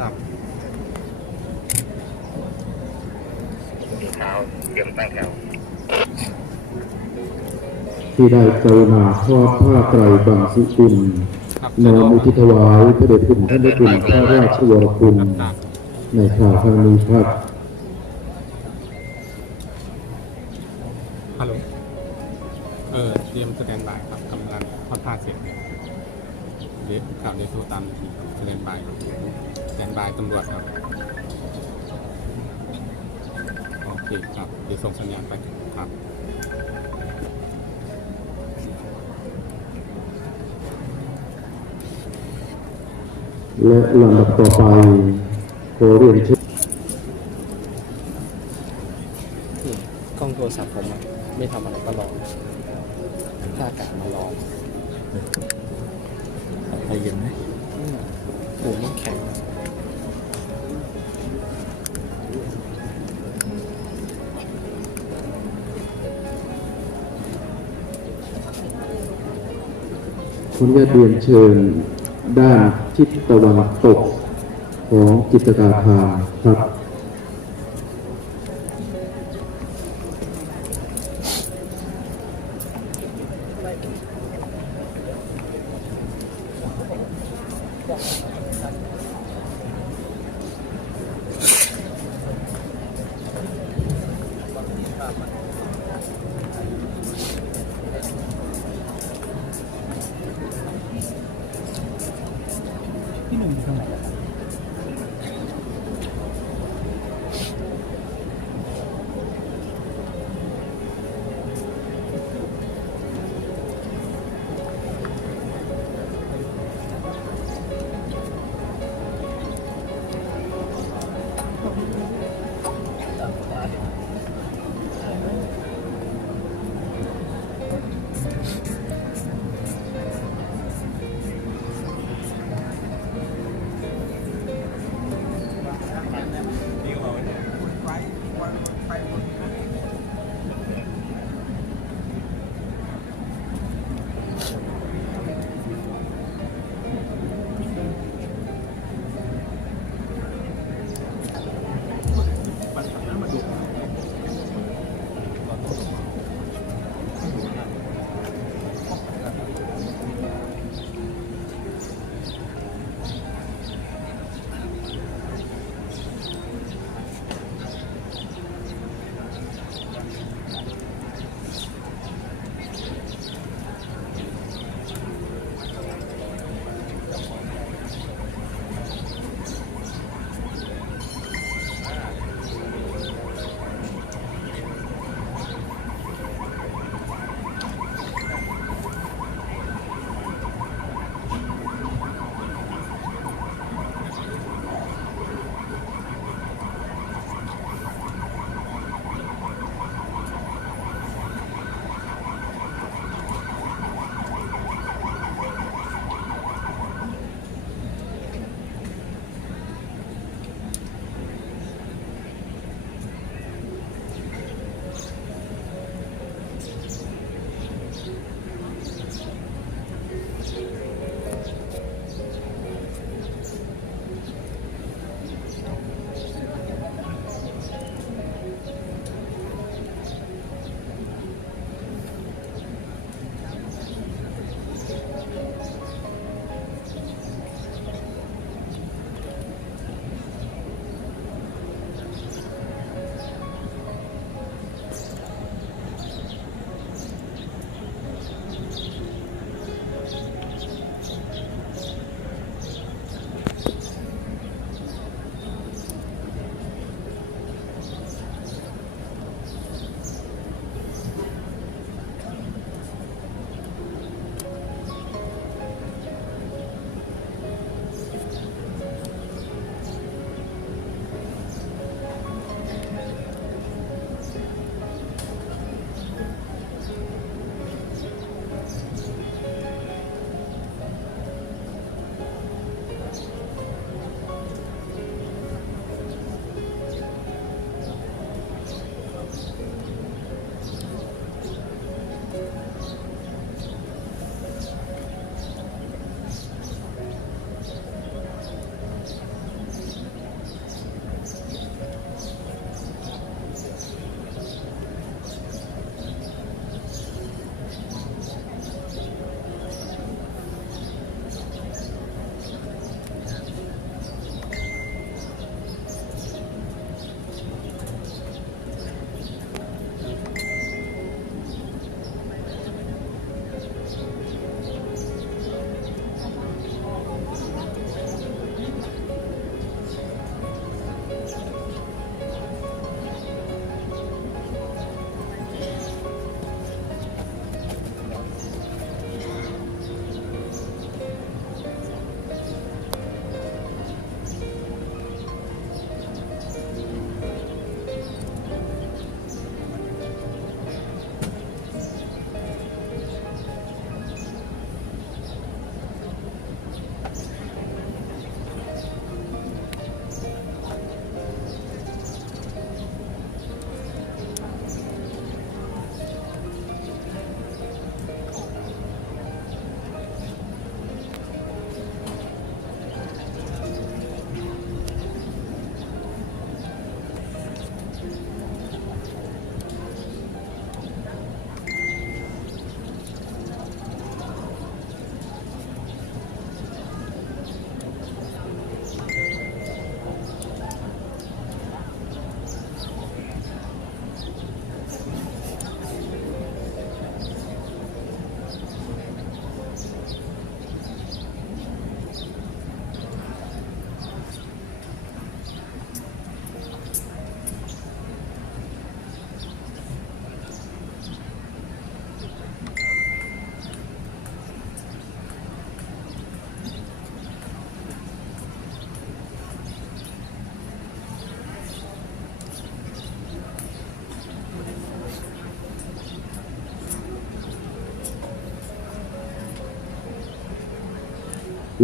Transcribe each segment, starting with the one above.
สับสีขาวเตรียมตั้งแถวที่ได้กรุณาทอดผ้าไตรบางสุกุลครับน้อมอุทิศถวายพระเดชคุณท่านได้คุณพระราชวรคุณครับครับในคราวครั้งนี้ครับฮัลโหลเออเตรียมสแตนบายครับกำลังทอดผ้าเสร็จ เนี่ยเดี๋ยวครับเดี๋ยวโทรตามอีกทีครับสแตนบายครับสแตนบายตำรวจครับ โอเคครับ เดี๋ยวส่งสัญญาณไปครับและลำดับต่อไปขอเรียนเชิญนี่กล้องโทรศัพท์ผมอะไม่ทำอะไรก็ร้องถ้าอากาศมันร้อน ใจเย็นไหมอืมหูมันแข็งคุณญาตเรียนเชิญด้านทิศตะวันตกของจิตรกาคาครับ いの水がない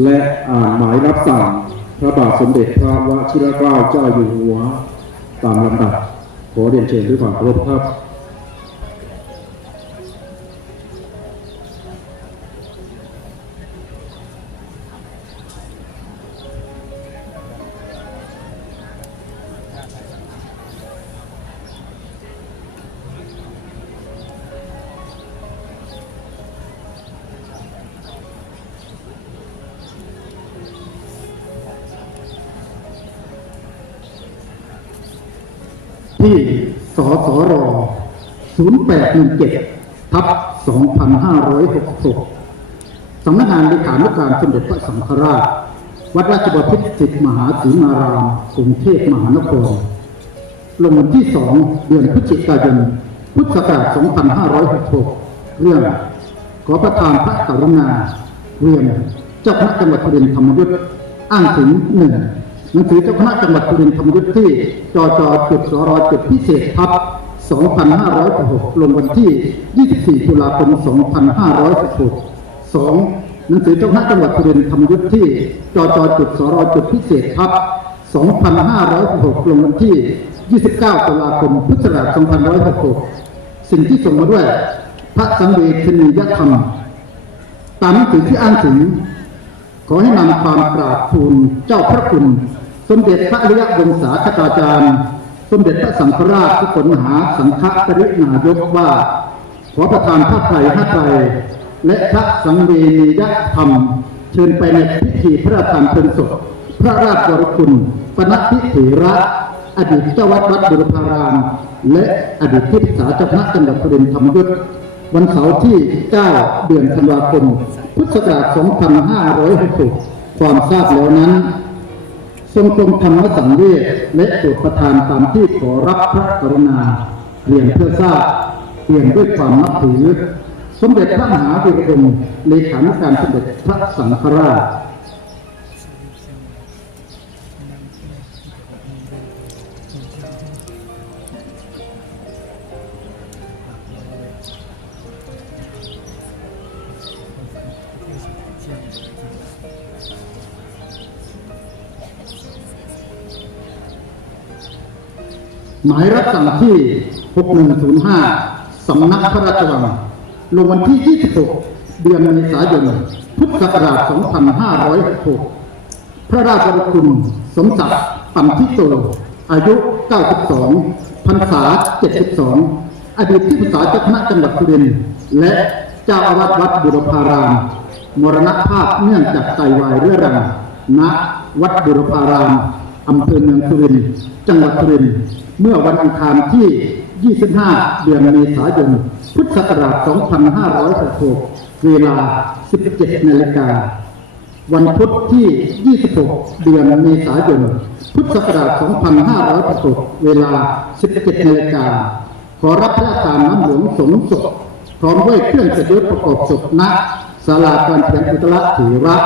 และอ่านหมายรับสั่งพระบาทสมเด็จพระวชิรเกล้าเจ้าอยู่หัว ตามลำดับขอเรียนเชิญด้วยความเคารพครับ ที่สสร 0817ทับ2566สำนักงานเลขานุการสมเด็จพระสังฆราช วัดราชบพิตรสิทธิมหาศรีมารามกรุงเทพมหานคร ลงวันที่ 2 เดือนพฤศจิกายน พุทธศักราช 2566 เรื่อง ขอประทานพระกรุณาเรียนเจ้าคณะจังหวัดสุรินทร์ธรรมยุทธ์อ้างถึงหนึ่ง นังสือเจ้าคณะจังหวัดสุรินทร์ธรรมยุทธ์ที่จจจุดสรจุดพิเศษทับ2566ลงวันที่ 24 ตุลาคม 2566สองหนังสือเจ้าคณะจังหวัดสุรินทร์ธรรมยุทธ์ที่จจจุดสรจุดพิเศษทับ2566ลงวันที่ 29 ตุลาคม พุทธศักราช2566 สิ่งที่ส่งมาด้วย พระสังเวชนียธรรมตามหนังสือที่อ้างถึง ขอให้นำความกราบทูลเจ้าพระคุณ สมเด็จพระอริยวงศาคตาจารย์ สมเด็จพระสังฆราชทุกคนหาสังฆปรินายกว่า ขอประทานพระไตรพระไตรและพระสังเวนียธรรม เชิญไปในพิธีพระราชทานเพลิงศพพระราชวรคุณปณพิเถระอดีตเจ้าวัดวัดบุรพาราม และอดีตที่ปรึกษาเจ้าคณะจังหวัดสุรินทร์ธรรมยุทธวันเสาร์ที่ 9 เดือนธันวาคม พุทธศักราช 2566ความทราบแล้วนั้น ทรงทรงธรรมสังเวชและโปรดประทานตามที่ขอรับพระกรุณาเรียนเพื่อทราบเรียนด้วยความนับถือ สมเด็จพระมหาวิรมเลขานุการสมเด็จพระสังฆราช หมายรับสั่งที่ 6105 สำนักพระราชวัง ลงวันที่ 26 เดือนเมษายน พุทธศักราช 2506 พระราชวรคุณสมศักดิ์ปันทิโต อายุ 92 พรรษา 72 อดีตที่ปรึกษาเจ้าคณะจังหวัดสุรินทร์และเจ้าอาวาสวัดบุรพาราม มรณภาพเนื่องจากไตวายเรื้อรัง ณ วัดบุรพาราม อำเภอเมืองสุรินทร์จังหวัดสุรินทร์เมื่อวันอังคารที่ 25 เดือนเมษายน พุทธศักราช 2566 เวลา 17 นาฬิกา วันพุธที่ 26 เดือนเมษายน พุทธศักราช 2566 เวลา 17 นาฬิกา ขอรับพระราชทานน้ำหลวงสงศพพร้อมด้วยเครื่องจัดยศประกอบศพณศาลาการเปลี่ยนอุตระเถระ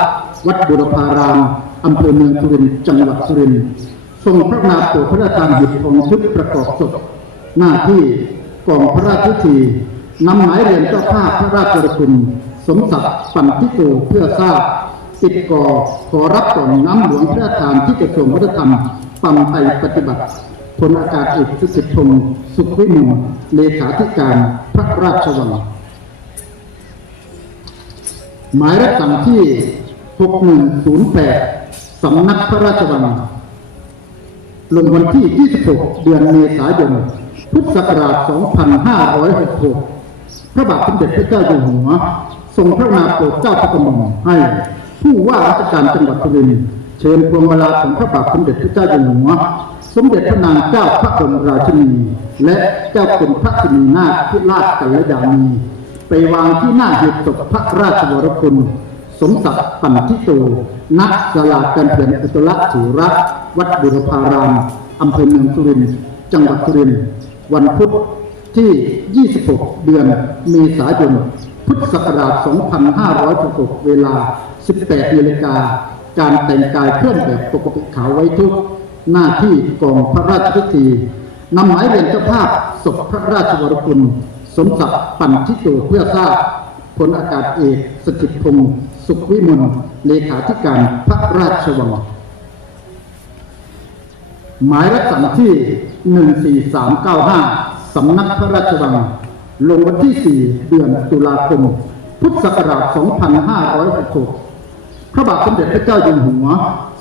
วัดบุรพาราม อำเภอเมืองสุรินทร์จังหวัดสุรินทร์ทรงพระนามโปรดพระราชทานหยิบทองชุดประกอบศพหน้าที่กองพระราชพิธีนำหมายเรียนเจ้าภาพพระราชคุณสมศักดิ์ปันทิโกเพื่อทราบติดก่อขอรับก่อนน้ำหลวงพระราชทานที่กระทรวงวัฒนธรรมปัมไปปฏิบัติพลอากาศเอกสุสิทธิ์พงศ์สุขวิมลเลขาธิการพระราชวังหมายรับสั่งที่ 6108 สำนักพระราชวัง ลงวันที่ 26 เดือนเมษายน พุทธศักราช 2566 พระบาทสมเด็จพระเจ้าอยู่หัว ทรงพระนามโปรดเจ้าพระกระหม่อมให้ผู้ว่าราชการจังหวัดสุรินทร์เชิญพวงมาลาของพระบาทสมเด็จพระเจ้าอยู่หัว สมเด็จพระนางเจ้าพระบรมราชินี และเจ้าคุณพระสินีนาถพิราชกัลยาณีไปวางที่หน้าหีบศพพระราชวรคุณ สมศักดิ์ปันทิโตนักสลาการเปลี่ยนอุตระถือรัก วัดบุรพารามอำเภอเมืองสุรินทร์จังหวัดสุรินทร์วันพุธที่ 26 เดือนเมษายน พุทธศักราช 2566 เวลา 18นาฬิกา การแต่งกายเครื่องแบบปกติขาวไว้ทุก หน้าที่กองพระราชพิธีนำหมายเรียนเจ้าภาพศพพระราชวรคุณ สมศักดิ์ปันทิโตเพื่อทราบ ลอากาศเอกสถิตพงศ์สุขวิมลเลขาธิการพระราชวัง หมายรับสั่งที่ 14395 สำนักพระราชวัง ลงวันที่ 4 เดือนตุลาคม พุทธศักราช 2566 พระบาทสมเด็จพระเจ้าอยู่หัว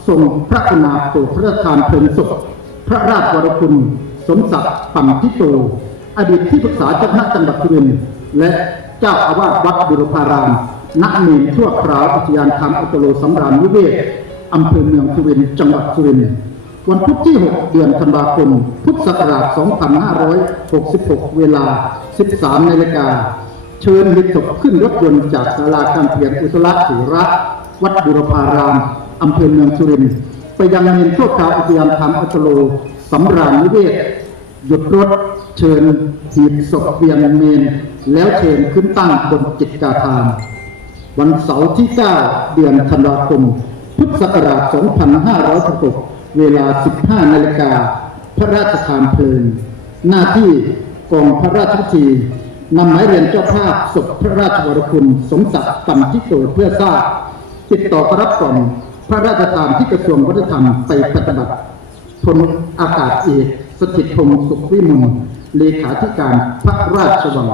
ทรงพระกรุณาโปรดพระราชทานเพลิงศพพระราชวรคุณ สมศักดิ์ปัมพิโต อดีตที่ปรึกษาเจ้าคณะจังหวัดสุรินทร์และ เจ้าอาวาสวัดบุรพารามณเมนชั่วคราวอุทยานธรรมอุตโลสำราญวิเวศอำเภอเมืองสุรินทร์จังหวัดสุรินทร์วันพุธที่ 6 เดือนธันวาคม พุทธศักราช 2566 เวลา 13นาฬิกา เชิญหิตศพขึ้นรถยนต์จากศาลาการเปลี่ยนอุตระศิระวัดบุรพาราม อำเภอเมืองสุรินทร์ไปยังเมนชั่วคราวอุทยานธรรมอัตโลสำราญนิเวศ หยุดรถเชิญหีบศพเวียนเมน แล้วเชิญขึ้นตั้งบนจิตกาทาน วันเสาร์ที่ 9 เดือนธันวาคม พุทธศักราช 2566เวลา 15 นาฬิกา พระราชทานเพลิง หน้าที่กองพระราชพิธีนำหมายเรียนเจ้าภาพศพพระราชวรคุณ สมศักดิ์ปัมทิโตเพื่อทราบ ติดต่อรับกล่องพระราชทานที่กระทรวงวัฒนธรรมไปปฏิบัติพลอากาศเอก สถิตพงศ์สุขวิมลเลขาธิการพระราชวัง